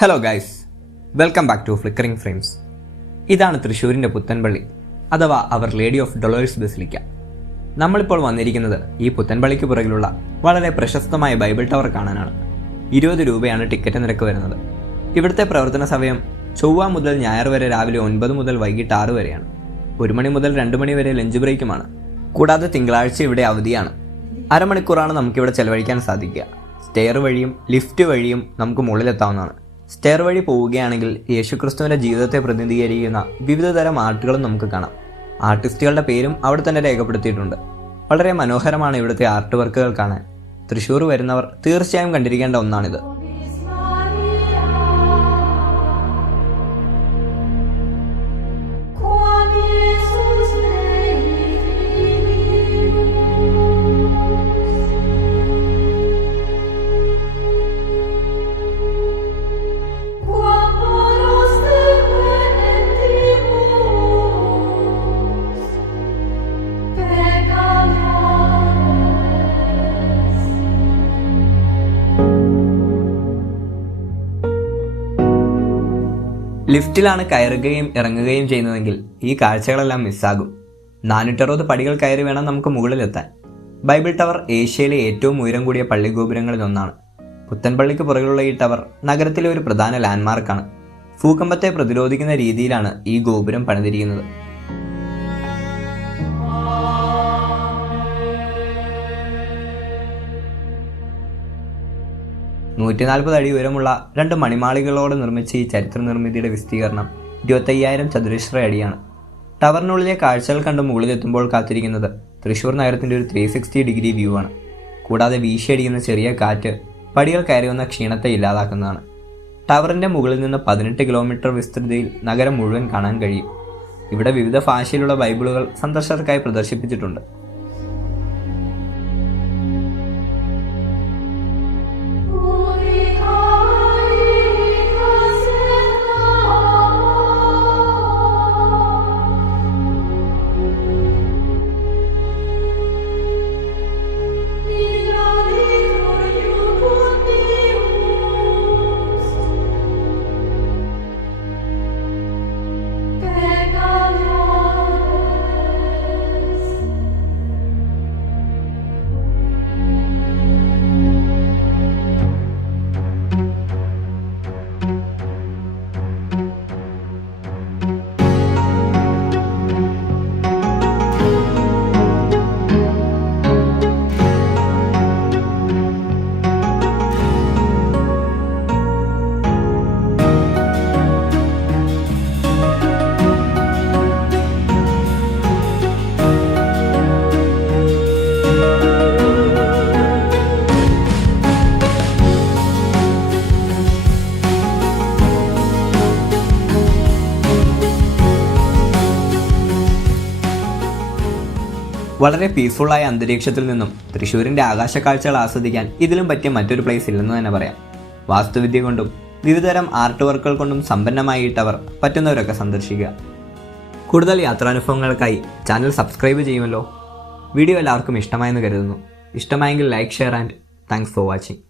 Hello guys, welcome back to Flickering Frames. ഇതാണ് തൃശ്ശൂരിൻ്റെ പുത്തൻപള്ളി അഥവാ Our Lady of Dolours Basilica. നമ്മളിപ്പോൾ വന്നിരിക്കുന്നത് ഈ പുത്തൻപള്ളിക്ക് പുറകിലുള്ള വളരെ പ്രശസ്തമായ ബൈബിൾ ടവർ കാണാനാണ്. 20 രൂപയാണ് ടിക്കറ്റ് നിരക്ക് വരുന്നത്. ഇവിടുത്തെ പ്രവർത്തന സമയം ചൊവ്വ മുതൽ ഞായർ വരെ രാവിലെ 9 മുതൽ വൈകിട്ട് 6 വരെയാണ്. 1 മണി മുതൽ 2 മണി വരെ ലഞ്ച് ബ്രേക്കുമാണ്. കൂടാതെ തിങ്കളാഴ്ച ഇവിടെ അവധിയാണ്. അരമണിക്കൂറാണ് നമുക്കിവിടെ ചെലവഴിക്കാൻ സാധിക്കുക. സ്റ്റെയർ വഴിയും ലിഫ്റ്റ് വഴിയും നമുക്ക് മുകളിലെത്താവുന്നതാണ്. സ്റ്റെയർ വഴി പോവുകയാണെങ്കിൽ യേശുക്രിസ്തുവിൻ്റെ ജീവിതത്തെ പ്രതിനിധീകരിക്കുന്ന വിവിധ തരം ആർട്ടുകളും നമുക്ക് കാണാം. ആർട്ടിസ്റ്റുകളുടെ പേരും അവിടെ തന്നെ രേഖപ്പെടുത്തിയിട്ടുണ്ട്. വളരെ മനോഹരമാണ് ഇവിടുത്തെ ആർട്ട് വർക്കുകൾ കാണാൻ. തൃശ്ശൂർ വരുന്നവർ തീർച്ചയായും കണ്ടിരിക്കേണ്ട ഒന്നാണിത്. ലിഫ്റ്റിലാണ് കയറുകയും ഇറങ്ങുകയും ചെയ്യുന്നതെങ്കിൽ ഈ കാഴ്ചകളെല്ലാം മിസ്സാകും. 460 പടികൾ കയറി വേണം നമുക്ക് മുകളിലെത്താൻ. ബൈബിൾ ടവർ ഏഷ്യയിലെ ഏറ്റവും ഉയരം കൂടിയ പള്ളി ഗോപുരങ്ങളിൽ ഒന്നാണ്. പുത്തൻപള്ളിക്ക് പുറകിലുള്ള ഈ ടവർ നഗരത്തിലെ ഒരു പ്രധാന ലാൻഡ്മാർക്കാണ്. ഭൂകമ്പത്തെ പ്രതിരോധിക്കുന്ന രീതിയിലാണ് ഈ ഗോപുരം പണിതിരിക്കുന്നത്. അടി ഉയരമുള്ള 2 മണിമാളികളോട് നിർമ്മിച്ച ഈ ചരിത്ര നിർമ്മിതിയുടെ വിസ്തീർണം 25,000 ചതുരശ്ര അടിയാണ്. ടവറിനുള്ളിലെ കാഴ്ചകൾ കണ്ട് മുകളിലെത്തുമ്പോൾ കാത്തിരിക്കുന്നത് തൃശ്ശൂർ നഗരത്തിൻ്റെ ഒരു 360 ഡിഗ്രി വ്യൂ ആണ്. കൂടാതെ വീശിയടിക്കുന്ന ചെറിയ കാറ്റ് പടികൾ കയറി വന്ന ക്ഷീണത്തെ ഇല്ലാതാക്കുന്നതാണ്. ടവറിൻ്റെ മുകളിൽ നിന്ന് 18 കിലോമീറ്റർ വിസ്തൃതിയിൽ നഗരം മുഴുവൻ കാണാൻ കഴിയും. ഇവിടെ വിവിധ ഭാഷയിലുള്ള ബൈബിളുകൾ സന്ദർശകർക്കായി പ്രദർശിപ്പിച്ചിട്ടുണ്ട്. വളരെ പീസ്ഫുള്ളായ അന്തരീക്ഷത്തിൽ നിന്നും തൃശ്ശൂരിൻ്റെ ആകാശക്കാഴ്ചകൾ ആസ്വദിക്കാൻ ഇതിലും പറ്റിയ മറ്റൊരു പ്ലേസ് ഇല്ലെന്ന് തന്നെ പറയാം. വാസ്തുവിദ്യ കൊണ്ടും വിവിധതരം ആർട്ട് വർക്കുകൾ കൊണ്ടും സമ്പന്നമായ ഈ ടവർ പറ്റുന്നവരൊക്കെ സന്ദർശിക്കുക. കൂടുതൽ യാത്രാനുഭവങ്ങൾക്കായി ചാനൽ സബ്സ്ക്രൈബ് ചെയ്യുമല്ലോ. വീഡിയോ എല്ലാവർക്കും ഇഷ്ടമായെന്ന് കരുതുന്നു. ഇഷ്ടമായെങ്കിൽ like, share and thanks for watching.